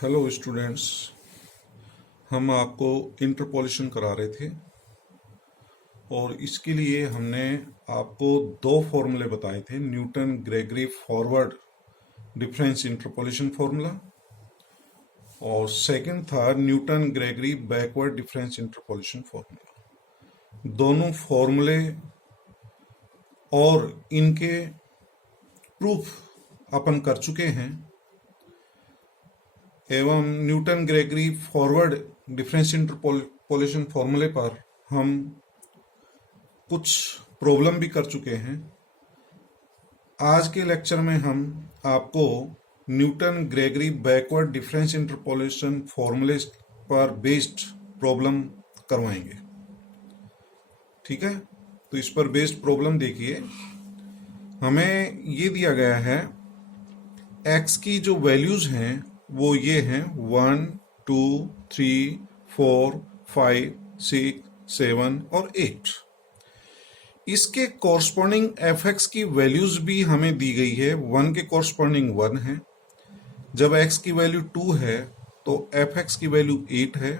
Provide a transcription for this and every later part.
Hello students. हम आपको interpolation करा रहे थे और इसके लिए हमने आपको दो फॉर्मूले बताए थे, Newton Gregory forward difference interpolation formula और सेकंड था Newton Gregory backward difference interpolation formula. दोनों फॉर्मूले और इनके प्रूफ अपन कर चुके हैं एवं Newton Gregory forward difference interpolation फॉर्मूले पर हम कुछ प्रॉब्लम भी कर चुके हैं। आज के लेक्चर में हम आपको Newton Gregory backward difference interpolation फॉर्मूले पर बेस्ड प्रॉब्लम करवाएंगे। ठीक है, तो इस पर बेस्ड प्रॉब्लम देखिए। हमें ये दिया गया है x की जो वैल्यूज हैं वो ये हैं 1, 2, 3, 4, 5, 6, 7 और 8। इसके कॉरस्पॉन्डिंग fx की वैल्यूज भी हमें दी गई है। 1 के कॉरस्पॉन्डिंग 1 है, जब x की वैल्यू 2 है तो fx की वैल्यू 8 है,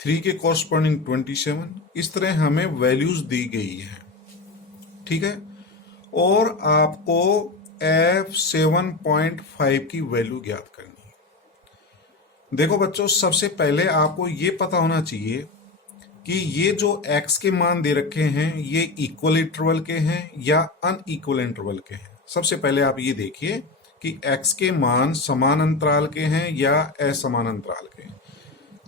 3 के कॉरस्पॉन्डिंग 27। इस तरह हमें वैल्यूज दी गई है। ठीक है, और आपको f7.5 की वैल्यू ज्ञात करनी है। देखो बच्चों, सबसे पहले आपको ये पता होना चाहिए कि ये जो x के मान दे रखे हैं ये इक्वल इंटरवल के हैं या अनइक्वल इंटरवल के हैं। सबसे पहले आप ये देखिए कि x के मान समान अंतराल के हैं या असमान अंतराल के हैं।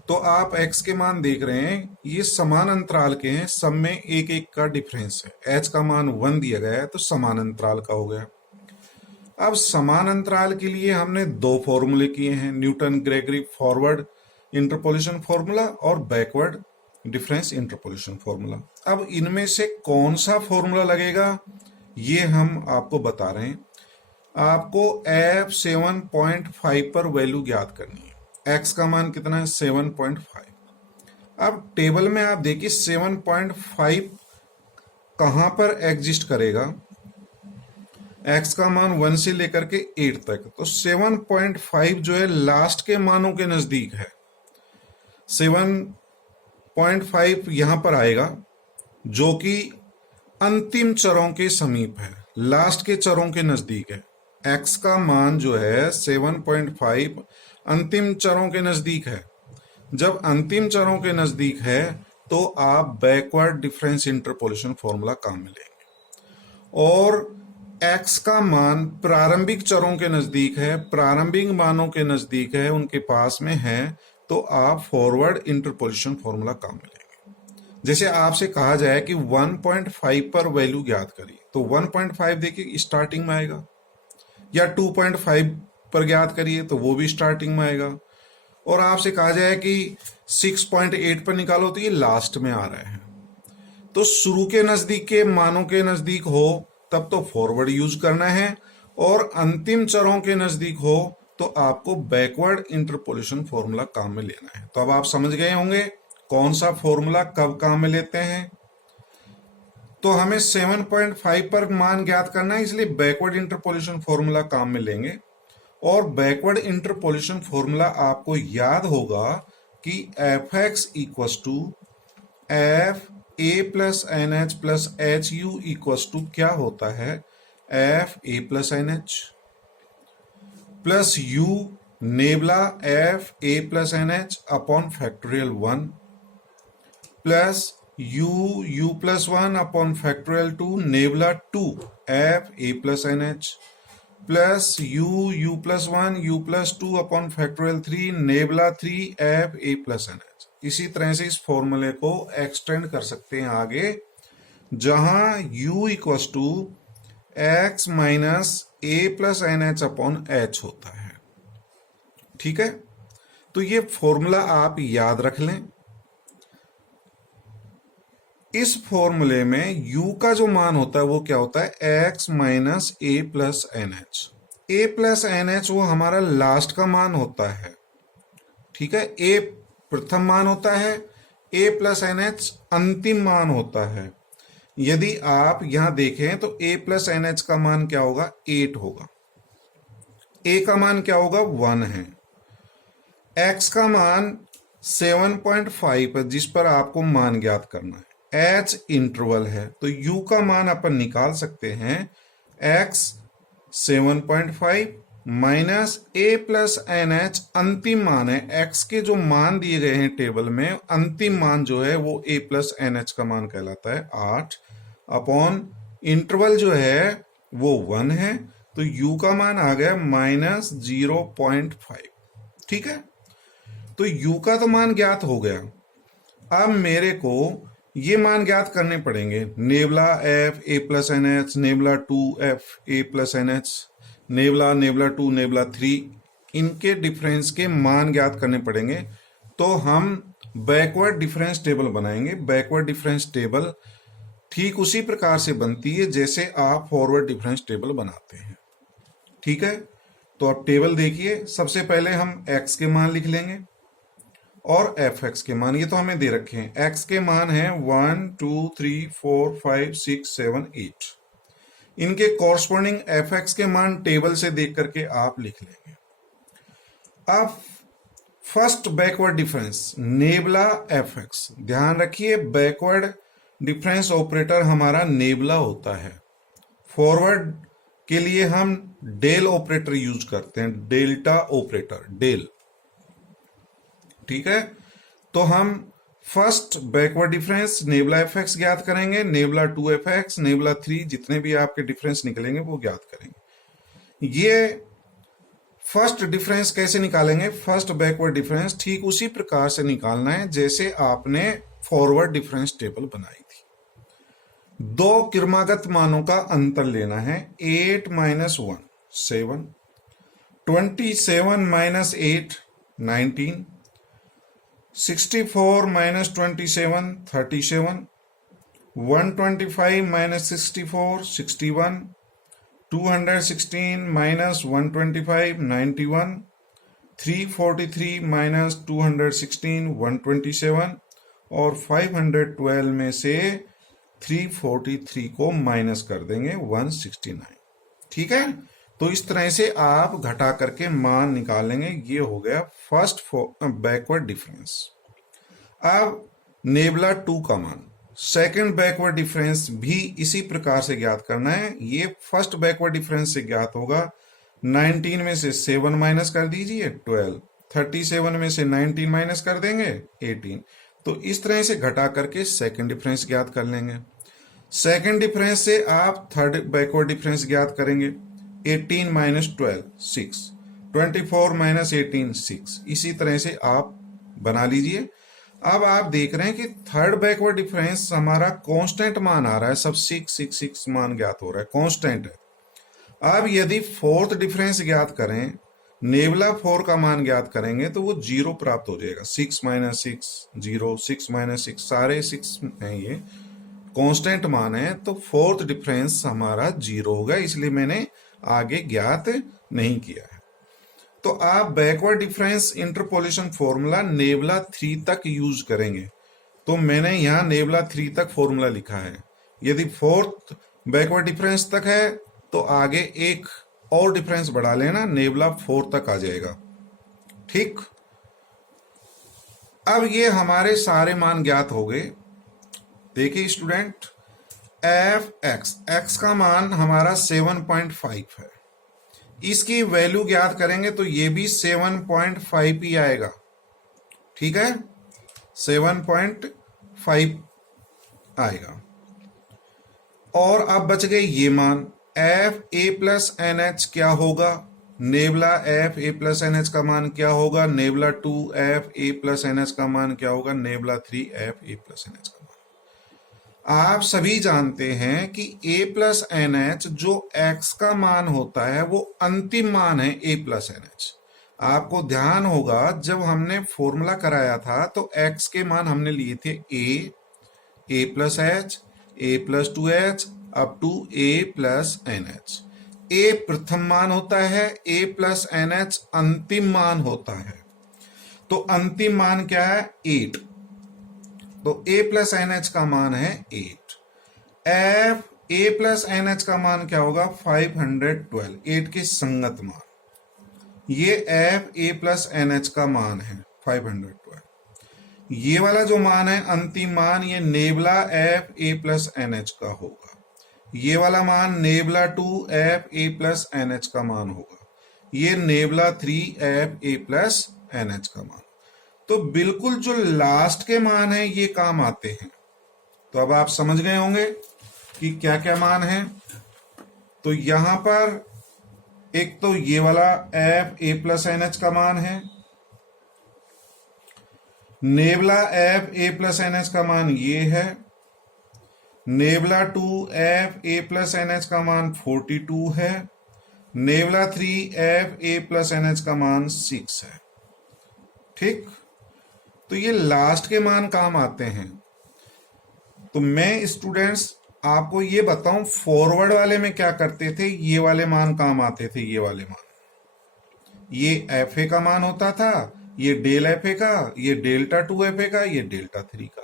तो आप x के मान देख रहे हैं, ये समान अंतराल के हैं, सब में एक एक का डिफरेंस है। h का मान 1 दिया गया है तो समान अंतराल का हो गया। अब समान अंतराल के लिए हमने दो फॉर्मूले किए हैं, Newton Gregory forward interpolation formula और बैकवर्ड डिफरेंस इंटरपोलेशन फॉर्मूला। अब इनमें से कौन सा फॉर्मूला लगेगा ये हम आपको बता रहे हैं। आपको f7.5 पर वैल्यू ज्ञात करनी है। x का मान कितना है? 7.5। अब टेबल में आप देखिए 7.5 कहां पर एग्जिस्ट करेगा। x का मान 1 से लेकर के 8 तक, तो 7.5 जो है लास्ट के मानों के नजदीक है। 7.5 यहां पर आएगा जो कि अंतिम चरों के समीप है, लास्ट के चरों के नजदीक है। x का मान जो है 7.5 अंतिम चरों के नजदीक है। जब अंतिम चरों के नजदीक है तो आप बैकवर्ड डिफरेंस इंटरपोलेशन फॉर्मूला काम में लेंगे। और x का मान प्रारंभिक चरों के नजदीक है, प्रारंभिक मानों के नजदीक है, उनके पास में है, तो आप फॉरवर्ड इंटरपोलेशन फॉर्मूला काम में लेंगे। जैसे आपसे कहा जाए कि 1.5 पर वैल्यू ज्ञात करिए, तो 1.5 देखिए स्टार्टिंग में आएगा, या 2.5 पर ज्ञात करिए तो वो भी स्टार्टिंग में आएगा। और आपसे कहा जाए कि 6.8 पर निकालो तो ये लास्ट में आ रहे हैं। तो शुरू के नजदीक के मानों के नजदीक हो तब तो फॉरवर्ड यूज करना है, और अंतिम चरों के नजदीक हो तो आपको बैकवर्ड इंटरपोलेशन फॉर्मूला काम में लेना है। तो अब आप समझ गए होंगे कौन सा फॉर्मूला कब काम में लेते हैं। तो हमें 7.5 पर मान ज्ञात करना है, इसलिए बैकवर्ड इंटरपोलेशन फॉर्मूला काम में लेंगे। और बैकवर्ड इंटरपोलेशन फॉर्मूला आपको याद होगा कि fx equals to f A plus N h plus h u equals to क्या होता है? F A plus N h plus u nabla f A plus N h upon factorial 1 plus u plus 1 upon factorial 2 nabla 2 F A plus N h plus u plus 1 u plus 2 upon factorial 3 nabla 3 F A plus N h. इसी तरह से इस फॉर्मूले को extend कर सकते हैं आगे, जहां u equals to x minus a plus N h upon h होता है। ठीक है, तो ये फॉर्मूला आप याद रख लें। इस फॉर्मूले में u का जो मान होता है वो क्या होता है? x minus a plus N h. A plus N H वो हमारा लास्ट का मान होता है। ठीक है, a प्रथम मान होता है, a प्लस एन एच अंतिम मान होता है। यदि आप यहां देखें तो a प्लस एन एच का मान क्या होगा? 8 होगा। a का मान क्या होगा? 1 है। x का मान 7.5 है जिस पर आपको मान ज्ञात करना है, h इंटरवल है, तो u का मान अपन निकाल सकते हैं x 7.5 minus a plus N h अंतिम मान है। x के जो मान दिए गए हैं टेबल में, अंतिम मान जो है वो a प्लस एन एच का मान कहलाता है 8 अपॉन इंटरवल जो है वो 1 है, तो u का मान आ गया माइनस 0.5। ठीक है, तो u का तो मान ज्ञात हो गया। अब मेरे को ये मान ज्ञात करने पड़ेंगे, nabla f a plus N h, nabla 2f a plus N h, nabla nabla 2 nabla 3, इनके डिफरेंस के मान ज्ञात करने पड़ेंगे। तो हम बैकवर्ड डिफरेंस टेबल बनाएंगे। बैकवर्ड डिफरेंस टेबल ठीक उसी प्रकार से बनती है जैसे आप फॉरवर्ड डिफरेंस टेबल बनाते हैं। ठीक है, तो अब टेबल देखिए। सबसे पहले हम x के मान लिख लेंगे और fx के मान, ये तो हमें दे रखे हैं। x के मान है 1 2 3 4 5 6 7 8। इनके कॉरस्पॉन्डिंग fx के मान टेबल से देख करके आप लिख लेंगे। अब first backward difference nebula fx, ध्यान रखिए बैकवर्ड डिफरेंस ऑपरेटर हमारा नेबला होता है। फॉरवर्ड के लिए हम डेल ऑपरेटर यूज करते हैं, डेल्टा ऑपरेटर, डेल। ठीक है, तो हम first backward difference nebula fx ज्ञात करेंगे, नेबला 2fx, नेबला 3, जितने भी आपके डिफरेंस निकलेंगे वो ज्ञात करेंगे। ये फर्स्ट डिफरेंस कैसे निकालेंगे? फर्स्ट बैकवर्ड डिफरेंस ठीक उसी प्रकार से निकालना है जैसे आपने फॉरवर्ड डिफरेंस टेबल बनाई थी। दो क्रमागत मानों का अंतर लेना है। 8 minus 1 7, 27 minus 8 19, 64 minus 27 37, 125 minus 64 61, 216 minus 125 91, 343 minus 216 127, और 512 में से 343 को माइनस कर देंगे 169। ठीक है, तो इस तरह से आप घटा करके मान निकालेंगे। ये हो गया फर्स्ट बैकवर्ड डिफरेंस। अब नेबला 2 का मान, सेकंड बैकवर्ड डिफरेंस भी इसी प्रकार से ज्ञात करना है। ये फर्स्ट बैकवर्ड डिफरेंस से ज्ञात होगा। 19 में से 7 माइनस कर दीजिए 12, 37 में से 19 माइनस कर देंगे 18। तो इस तरह से घटा करके सेकंड डिफरेंस ज्ञात कर लेंगे। सेकंड डिफरेंस से आप थर्ड बैकवर्ड डिफरेंस ज्ञात करेंगे। 18 माइनस 12 6, 24 माइनस 18 6। इसी तरह से आप बना लीजिए। अब आप देख रहे हैं कि थर्ड बैकवर्ड डिफरेंस हमारा कांस्टेंट मान आ रहा है, सब 6 6 6 मान ज्ञात हो रहा है, कांस्टेंट है। अब यदि फोर्थ डिफरेंस ज्ञात करें, नेबला 4 का मान ज्ञात करेंगे तो वो 0 प्राप्त हो जाएगा। 6 माइनस 6 0, 6 माइनस 6, सारे 6 हैं, ये कांस्टेंट मान है, तो फोर्थ डिफरेंस हमारा 0 होगा, इसलिए मैंने आगे ज्ञात नहीं किया है। तो आप backward difference interpolation formula nebula 3 तक यूज करेंगे। तो मैंने यहां नेबला 3 तक फॉर्मूला लिखा है। यदि फोर्थ बैकवर्ड डिफरेंस तक है तो आगे एक और डिफरेंस बढ़ा लेना, नेबला 4 तक आ जाएगा। ठीक, अब ये हमारे सारे मान ज्ञात हो गए। देखिए स्टूडेंट, एफ एक्स का मान हमारा 7.5 है। इसकी वैल्यू ज्ञात करेंगे तो ये भी 7.5 ही आएगा। ठीक है, 7.5 आएगा। और अब बच गए ये मान। एफ ए प्लस एन एच क्या होगा? नेबला एफ ए प्लस एन एच का मान क्या होगा? Nabla 2 F A plus N h का मान क्या होगा? Nabla 3 F A plus N h का मान। आप सभी जानते हैं कि ए प्लस एन एच जो एक्स का मान होता है वो अंतिम मान है ए प्लस एन एच। आपको ध्यान होगा जब हमने फॉर्मूला कराया था तो एक्स के मान हमने लिए थे a plus h, a plus 2h up to a plus N h. A प्रथम मान होता है, ए प्लस एन एच अंतिम मान होता है। तो अंतिम मान क्या है? 8। तो ए प्लस एन एच का मान है 8। एफ ए प्लस एन एच का मान क्या होगा? 512, 8 के संगत मान। ये F A plus N h का मान है 512। ये वाला जो मान है अंतिम मान, ये नेबला एफ ए प्लस एन एच का होगा। ये वाला मान nabla 2 F A plus N h का मान होगा। ये nabla 3 F A plus N h का मान। तो बिल्कुल जो लास्ट के मान है ये काम आते हैं। तो अब आप समझ गए होंगे कि क्या क्या मान है। तो यहां पर एक तो ये वाला एफ ए प्लस एन एच का मान है, नेबला एफ ए प्लस एन एच का मान ये है, nabla 2 F A plus N h का मान 42 है, nabla 3 F A plus N h का मान 6 है। ठीक, तो ये लास्ट के मान काम आते हैं। तो मैं स्टूडेंट्स आपको ये बताऊं फॉरवर्ड वाले में क्या करते थे, ये वाले मान काम आते थे। ये वाले मान, ये एफ ए का मान होता था, ये डेल एफ ए का, ये डेल्टा 2 एफ ए का, ये डेल्टा 3 का।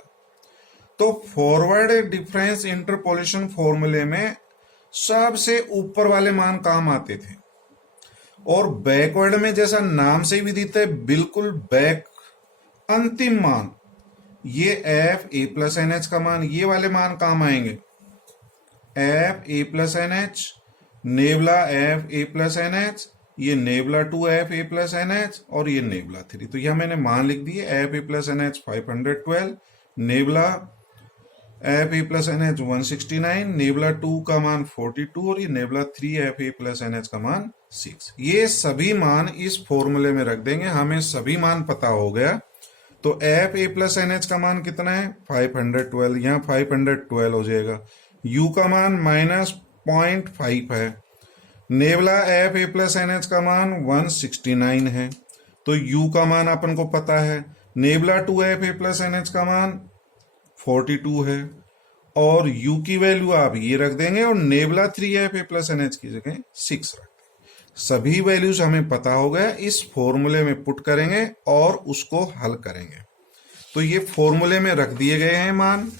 तो फॉरवर्ड डिफरेंस इंटरपोलेशन फॉर्मूले में सबसे ऊपर वाले मान काम आते थे, और बैकवर्ड में जैसा नाम से ही विदित है बिल्कुल बैक अंतिम मान, ये F A plus N h का मान, ये वाले मान काम आएंगे। एफ ए plus N h, nabla f ए प्लस एन एच, ये nabla 2 F A plus N h, और ये नेबला 3। तो यह मैंने मान लिख दिए, एफ ए plus N h 512, nabla f ए प्लस एन एच 169, नेबला 2 का मान 42, और ये nabla 3 F A plus N h का मान 6। ये सभी मान इस फॉर्मूले में रख देंगे, हमें सभी मान पता हो गया। तो एफ ए प्लस एन एच का मान कितना है 512, यहाँ 512 हो जाएगा। यू का मान -0.5 है, नेबला एफ ए प्लस एन एच का मान 169 है, तो यू का मान अपन को पता है। Nabla 2 F A plus N h का मान 42 है, और यू की वैल्यू आप ये रख देंगे, और nabla 3 F A plus N h की जगह 6 रख देंगे। सभी वैल्यूज हमें पता हो गया, इस फॉर्मूले में पुट करेंगे और उसको हल करेंगे। तो ये फॉर्मूले में रख दिए गए हैं मान।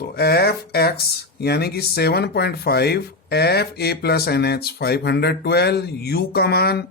तो एफ एक्स यानी कि 7.5, एफ ए प्लस एन एच 512, यू का मान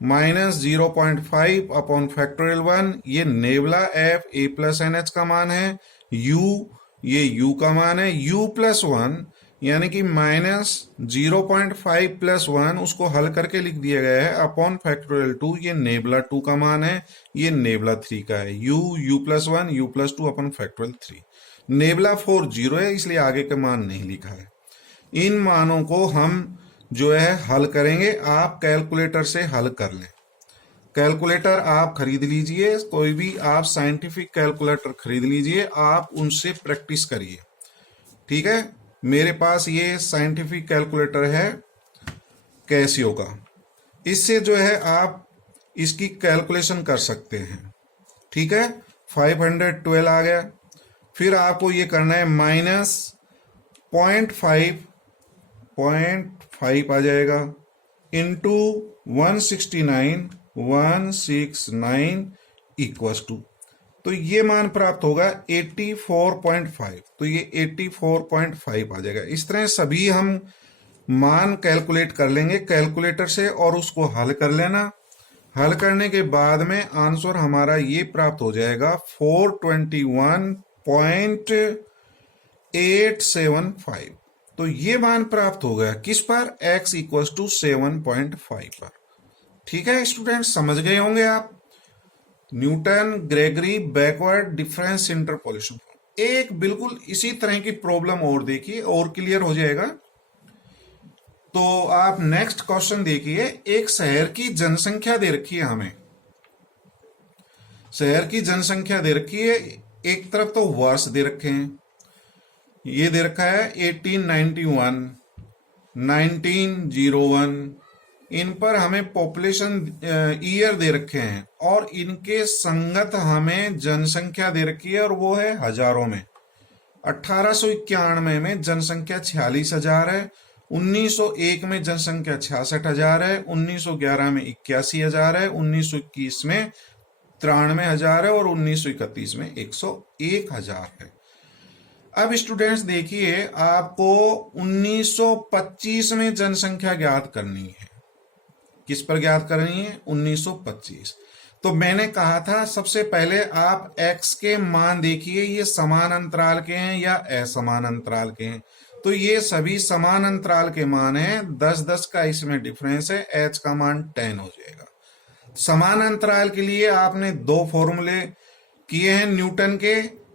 -0.5 अपॉन फैक्टोरियल 1, ये नेबला एफ ए प्लस एन एच का मान है। यू, ये यू का मान है, यू प्लस 1 यानी कि -0.5 प्लस 1, उसको हल करके लिख दिया गया है अपॉन फैक्टोरियल 2, ये नेबला 2 का मान है, ये नेबला 3 का है। You plus 1, u plus 2 upon factorial 3। Nebula 4 0 है, इसलिए आगे का मान नहीं लिखा है। इन मानों को हम जो है हल करेंगे, आप कैलकुलेटर से हल कर लें। कैलकुलेटर आप खरीद लीजिए, कोई भी आप साइंटिफिक कैलकुलेटर खरीद लीजिए, आप उनसे प्रैक्टिस करिए। ठीक है, मेरे पास ये साइंटिफिक कैलकुलेटर है कैसियो का, इससे जो है आप इसकी कैलकुलेशन कर सकते हैं। ठीक है, 512 आ गया। फिर आपको ये करना है -0.5 आ जाएगा इंटू 169 इक्वस टू, तो ये मान प्राप्त होगा 84.5। तो ये 84.5 आ जाएगा। इस तरह सभी हम मान कैलकुलेट कर लेंगे कैलकुलेटर से, और उसको हल कर लेना। हल करने के बाद में आंसर हमारा ये प्राप्त हो जाएगा 421.875। तो ये मान प्राप्त हो गया किस पर, x इक्वल टू 7.5 पर। ठीक है स्टूडेंट, समझ गए होंगे आप Newton Gregory backward difference interpolation. एक बिल्कुल इसी तरह की प्रॉब्लम और देखिए, और क्लियर हो जाएगा। तो आप नेक्स्ट क्वेश्चन देखिए। एक शहर की जनसंख्या दे रखी है हमें, शहर की जनसंख्या दे रखी है, एक तरफ तो वर्ष दे रखे हैं, ये दे रखा है 1891, 1901, इन पर हमें पॉपुलेशन ईयर दे रखे हैं, और इनके संगत हमें जनसंख्या दे रखी है, और वो है हजारों में। 1891 में जनसंख्या 46,000 है, 1901 में जनसंख्या 66,000 है, 1911 में 81,000 है, 1921 में 93,000 है, और 1931 में 101,000 है। अब स्टूडेंट्स देखिए, आपको 1925 में जनसंख्या ज्ञात करनी है। किस पर ज्ञात करनी है? 1925। तो मैंने कहा था सबसे पहले आप x के मान देखिए, ये समान अंतराल के हैं या असमान अंतराल के हैं। तो ये सभी समान अंतराल के मान हैं, 10-10 का इसमें डिफरेंस है, h का मान 10 हो जाएगा। समान अंतराल के लिए आपने दो फॉर्मूले किए हैं न्यूटन के,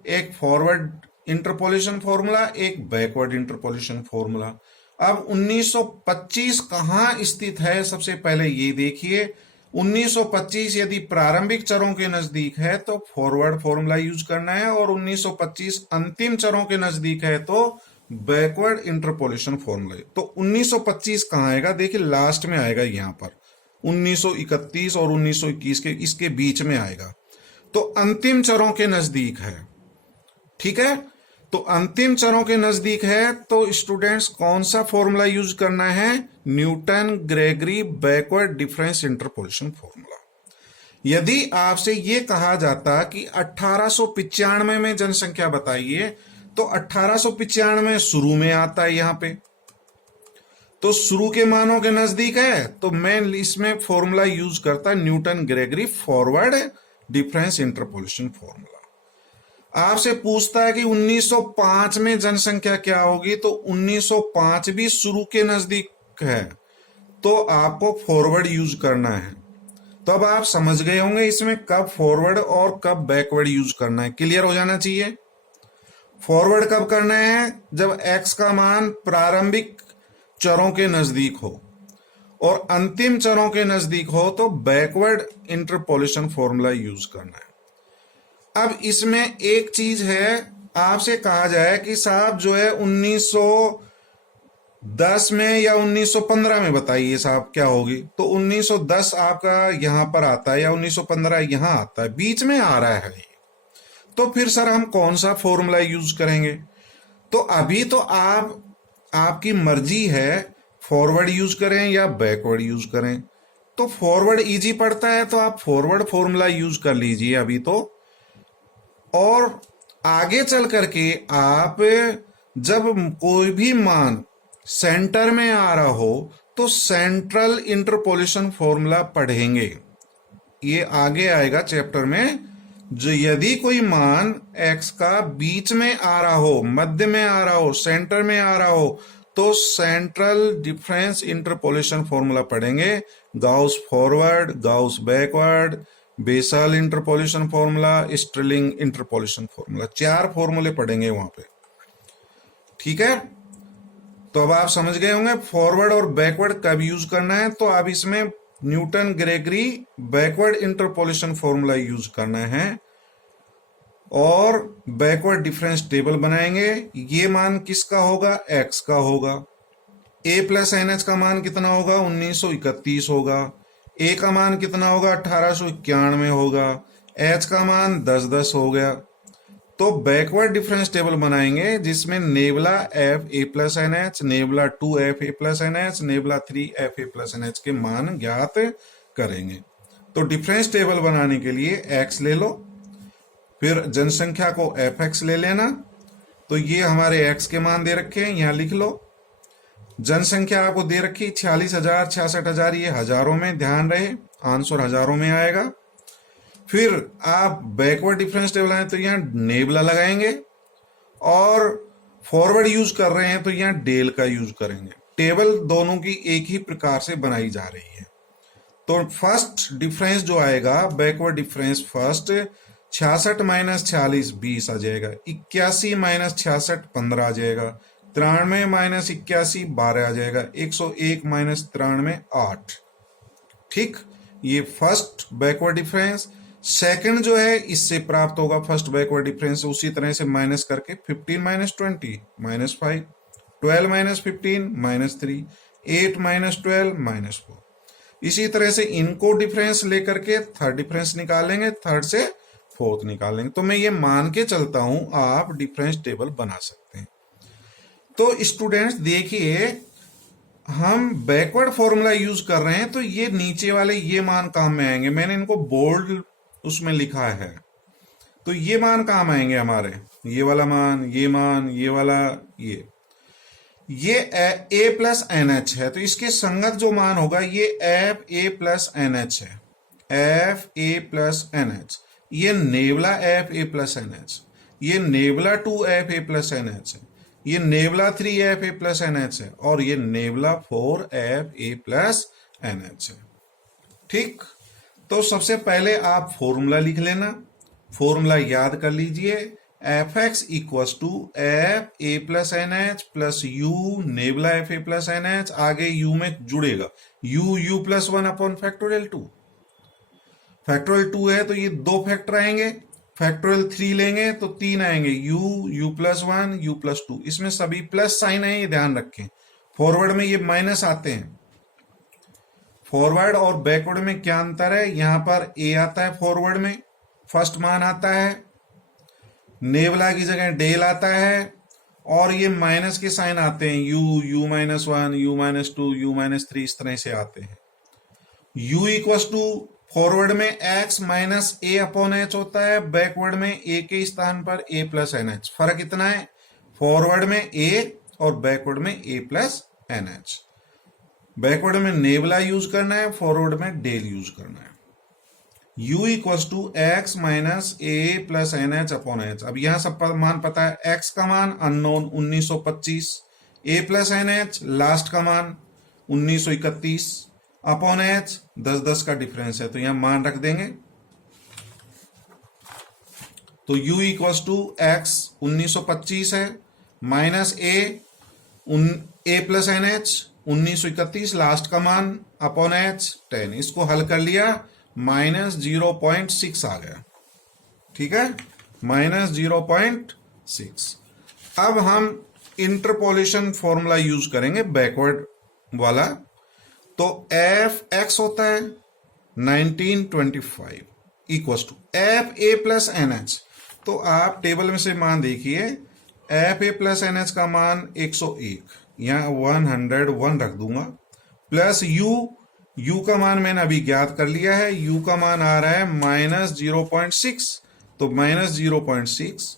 एक फॉरवर्ड इंटरपोलेशन फॉर्मूला, एक बैकवर्ड इंटरपोलेशन फॉर्मूला। अब 1925 कहाँ स्थित है सबसे पहले ये देखिए। 1925 यदि प्रारंभिक चरों के नजदीक है तो फॉरवर्ड फॉर्मूला यूज करना है, और 1925 अंतिम चरों के नजदीक है तो बैकवर्ड इंटरपोलेशन फॉर्मूला। तो 1925 कहाँ आएगा? देखिए लास्ट में आएगा, यहां पर 1931 और 1921 के इसके बीच में आएगा, तो अंतिम चरों के नजदीक है। ठीक है, तो अंतिम चरों के नजदीक है तो स्टूडेंट्स कौन सा फॉर्मूला यूज करना है? Newton Gregory backward difference interpolation formula. यदि आपसे यह कहा जाता कि 1895 में जनसंख्या बताइए, तो 1895 शुरू में आता है यहां पे, तो शुरू के मानों के नजदीक है, तो मैं इसमें फॉर्मूला यूज करता Newton Gregory forward difference interpolation formula. आपसे पूछता है कि 1905 में जनसंख्या क्या होगी, तो 1905 भी शुरू के नजदीक है, तो आपको फॉरवर्ड यूज करना है। तो अब आप समझ गए होंगे इसमें कब फॉरवर्ड और कब बैकवर्ड यूज करना है, क्लियर हो जाना चाहिए। फॉरवर्ड कब करना है? जब x का मान प्रारंभिक चरों के नजदीक हो और अंतिम चरों के नजदीक हो, तो बैकवर्ड इंटरपोलेशन फॉर्मूला यूज करना है। अब इसमें एक चीज है, आपसे कहा जाए कि साहब जो है 1910 में या 1915 में बताइए साहब क्या होगी, तो 1910 आपका यहां पर आता है या 1915 यहां आता है, बीच में आ रहा है। तो फिर सर हम कौन सा फॉर्मूला यूज करेंगे? तो अभी तो आपकी मर्जी है, फॉरवर्ड यूज करें या बैकवर्ड यूज करें। तो फॉरवर्ड इजी पड़ता है तो आप फॉरवर्ड फॉर्मूला यूज कर लीजिए अभी तो, और आगे चल करके आप जब कोई भी मान सेंटर में आ रहा हो तो सेंट्रल इंटरपोलेशन फॉर्मूला पढ़ेंगे, ये आगे आएगा चैप्टर में। जो यदि कोई मान x का बीच में आ रहा हो, मध्य में आ रहा हो, सेंटर में आ रहा हो, तो सेंट्रल डिफरेंस इंटरपोलेशन फॉर्मूला पढ़ेंगे। Gauss forward, Gauss backward, Bessel interpolation formula, Stirling interpolation formula, 4 फॉर्मूले पढ़ेंगे वहां पे। ठीक है, तो अब आप समझ गए होंगे फॉरवर्ड और बैकवर्ड कब यूज करना है। तो अब इसमें Newton Gregory backward interpolation formula use करना है और बैकवर्ड डिफरेंस टेबल बनाएंगे। ये मान किसका होगा? x का होगा। a प्लस NH का मान कितना होगा? 1931 होगा। a का मान कितना होगा? 1891 होगा। h का मान 10-10 हो गया। तो बैकवर्ड डिफरेंस टेबल बनाएंगे जिसमें nebula FA plus NH, nebula 2FA plus NH, nebula 3FA plus NH के मान ज्ञात करेंगे। तो डिफरेंस टेबल बनाने के लिए x ले लो, फिर जनसंख्या को fx ले लेना। तो ये हमारे x के मान दे रखे हैं, यहां लिख लो। जनसंख्या आपको दे रखी 46,000, 66,000, ये हजारों में, ध्यान रहे आंसर हजारों में आएगा। फिर आप बैकवर्ड डिफरेंस टेबल आए तो यहाँ नेबला लगाएंगे, और फॉरवर्ड यूज कर रहे हैं तो यहाँ डेल का यूज करेंगे। टेबल दोनों की एक ही प्रकार से बनाई जा रही है। तो फर्स्ट डिफरेंस जो आएगा, बैकवर्ड डिफरेंस फर्स्ट, 66 माइनस 46 20 आ जाएगा। 81 माइनस 66 15 आ जाएगा। 93 माइनस 81 12 आ जाएगा। 101 माइनस 93 8। ठीक, ये फर्स्ट बैकवर्ड डिफरेंस। सेकंड जो है इससे प्राप्त होगा फर्स्ट बैकवर्ड डिफरेंस, उसी तरह से माइनस करके 15 minus 20 minus 5, 12 minus 15 minus 3, 8 minus 12 minus 4। इसी तरह से इनको डिफरेंस लेकर के थर्ड डिफरेंस निकालेंगे, थर्ड से फोर्थ निकालेंगे। तो मैं ये मान के चलता हूं आप डिफरेंस टेबल बना सकते हैं। तो स्टूडेंट्स देखिए, हम बैकवर्ड फॉर्मूला यूज कर रहे हैं तो ये नीचे वाले ये मान काम में आएंगे। मैंने इनको बोल्ड उसमें लिखा है, तो ये मान काम आएंगे हमारे, ये वाला मान, ये मान, ये वाला, ये। ये ए प्लस एन एच है, तो इसके संगत जो मान होगा ये F A plus N H है, F A plus N H. ये नेवला F A plus N H, ये नेवला 2 F A plus N H है, ये नेवला 3 F A plus N H है, और ये नेवला 4 एफ ए प्लस एन एच है। ठीक, तो सबसे पहले आप फॉर्मूला लिख लेना, फॉर्मूला याद कर लीजिए, f x equal to f A plus N h plus u nabla F A plus N h, आगे यू में जुड़ेगा u plus 1 upon factorial 2। Factorial 2 है तो ये 2 फैक्टर आएंगे, फैक्टोरियल 3 लेंगे तो 3 आएंगे, यू प्लस 1 यू प्लस 2, इसमें सभी प्लस साइन है, ये ध्यान रखें। फॉरवर्ड में ये माइनस आते हैं, फॉरवर्ड और बैकवर्ड में क्या अंतर है, यहां पर ए आता है फॉरवर्ड में, फर्स्ट मान आता है, नेवला की जगह डेल आता है, और ये माइनस के साइन आते हैं, you minus 1 you minus 2 you minus 3, इस तरह से आते हैं। u इक्वस टू फॉरवर्ड में x माइनस ए अपॉन एच होता है, बैकवर्ड में a के स्थान पर a प्लस एन एच। फर्क इतना है, फॉरवर्ड में a और बैकवर्ड में a plus N h. Backward में नेवला यूज करना है, फॉरवर्ड में डेल यूज करना है। u equals to x minus a plus N h upon h. अब यहां सब मान पता है, x का मान unknown 1925, a plus N h last का मान 1931 अपॉन एच 10-10 का डिफरेंस है, तो यहां मान रख देंगे। तो u इक्वस टू एक्स 1925 है, minus a plus N H 1931 last का मान अपॉन एच 10। इसको हल कर लिया, माइनस 0.6 आ गया। ठीक है, माइनस 0.6। अब हम इंटरपोलेशन फॉर्मूला यूज करेंगे बैकवर्ड वाला। तो एफ एक्स होता है 1925 equals to f A plus N h. तो आप टेबल में से मान देखिए, एफ ए प्लस एन एच का मान 101, यहां 101 रख दूंगा, प्लस यू का मान मैंने अभी ज्ञात कर लिया है, यू का मान आ रहा है माइनस 0.6, तो माइनस 0.6।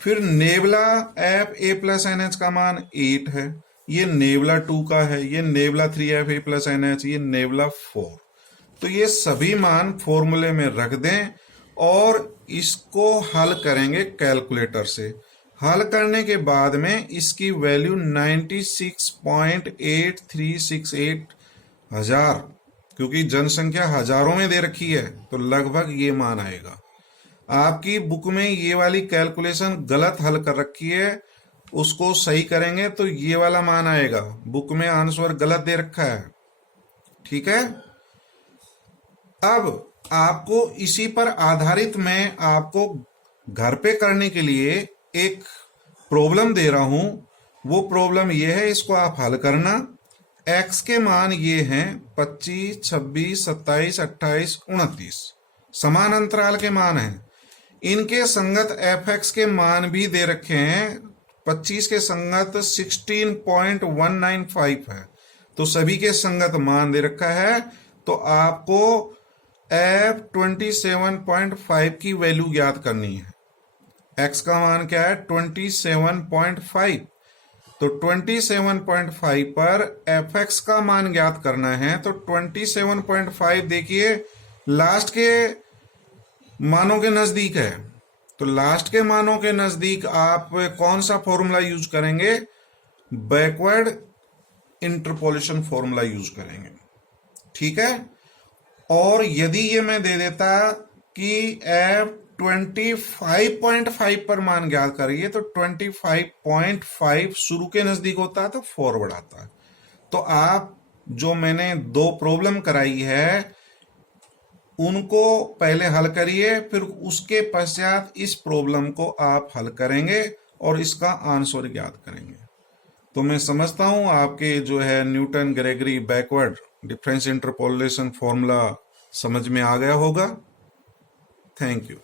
फिर nabla F A plus N h का मान 8 है, ये नेवला 2 का है, ये नेवला 3 F A plus N H, ये नेवला 4। तो ये सभी मान फॉर्मूले में रख दें और इसको हल करेंगे कैलकुलेटर से। हल करने के बाद में इसकी वैल्यू 96.8368 हजार, क्योंकि जनसंख्या हजारों में दे रखी है तो लगभग ये मान आएगा। आपकी बुक में ये वाली कैलकुलेशन गलत हल कर रखी है, उसको सही करेंगे तो ये वाला मान आएगा। बुक में आंसर गलत दे रखा है। ठीक है, अब आपको इसी पर आधारित मैं आपको घर पे करने के लिए एक प्रॉब्लम दे रहा हूं। वो प्रॉब्लम ये है, इसको आप हल करना। x के मान ये हैं 25, 26, 27, 28, 29, समान अंतराल के मान हैं। इनके संगत fx के मान भी दे रखे हैं, 25 के संगत 16.195 है, तो सभी के संगत मान दे रखा है। तो आपको f27.5 की वैल्यू ज्ञात करनी है। x का मान क्या है 27.5, तो 27.5 पर fx का मान ज्ञात करना है। तो 27.5 देखिए लास्ट के मानों के नजदीक है, तो लास्ट के मानों के नजदीक आप कौन सा फॉर्मूला यूज करेंगे, बैकवर्ड इंटरपोलेशन फॉर्मूला यूज करेंगे। ठीक है, और यदि ये मैं दे देता कि f 25.5 पर मान ज्ञात करिए, तो 25.5 शुरू के नजदीक होता है तो फॉरवर्ड आता है। तो आप जो मैंने 2 प्रॉब्लम कराई है उनको पहले हल करिए, फिर उसके पश्चात इस प्रॉब्लम को आप हल करेंगे और इसका आंसर ज्ञात करेंगे। तो मैं समझता हूं आपके जो है Newton Gregory backward difference interpolation formula समझ में आ गया होगा। Thank you.